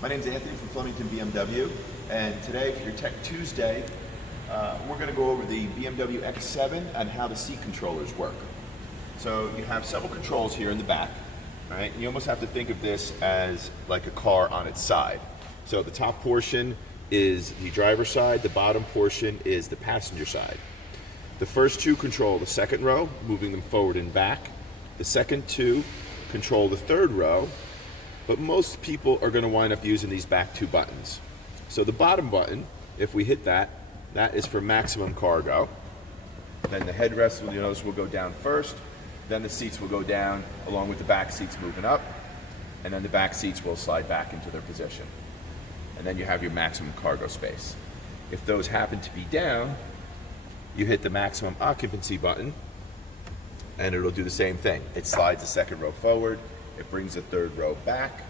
My name's Anthony from Flemington BMW, and today for your Tech Tuesday, we're going to go over the BMW X7 and how the seat controllers work. So you have several controls here in the back, right? And you almost have to think of this as like a car on its side. So the top portion is the driver's side, the bottom portion is the passenger side. The first two control the second row, moving them forward and back. The second two control the third row, but most people are going to wind up using these back two buttons. So the bottom button, if we hit that, that is for maximum cargo. Then the headrest, you'll notice, will go down first. Then the seats will go down along with the back seats moving up. And then the back seats will slide back into their position. And then you have your maximum cargo space. If those happen to be down, you hit the maximum occupancy button and it'll do the same thing. It slides the second row forward, it brings the third row back,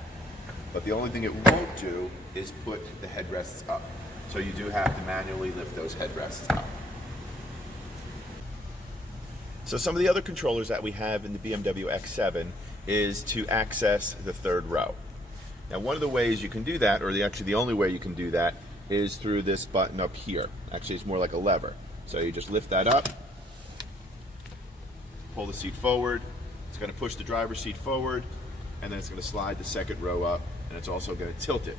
but the only thing it won't do is put the headrests up. So you do have to manually lift those headrests up. So some of the other controllers that we have in the BMW X7 is to access the third row. Now one of the ways you can do that, or actually the only way you can do that, is through this button up here. Actually it's more like a lever. So you just lift that up, pull the seat forward, it's going to push the driver's seat forward, and then it's going to slide the second row up, and it's also going to tilt it.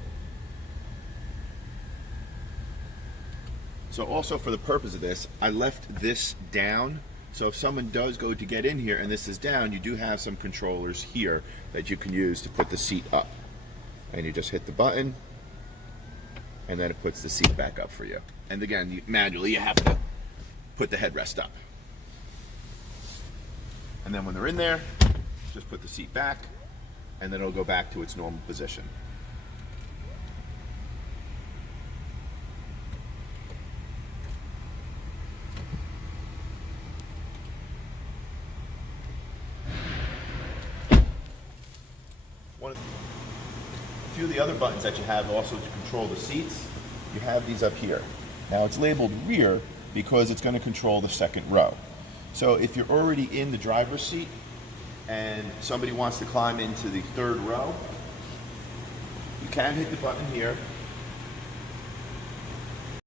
So also for the purpose of this, I left this down, so if someone does go to get in here and this is down, you do have some controllers here that you can use to put the seat up. And you just hit the button, and then it puts the seat back up for you. And again, manually you have to put the headrest up. And then when they're in there, just put the seat back, and then it'll go back to its normal position. A few of the other buttons that you have also to control the seats, you have these up here. Now it's labeled rear because it's going to control the second row. So if you're already in the driver's seat and somebody wants to climb into the third row, you can hit the button here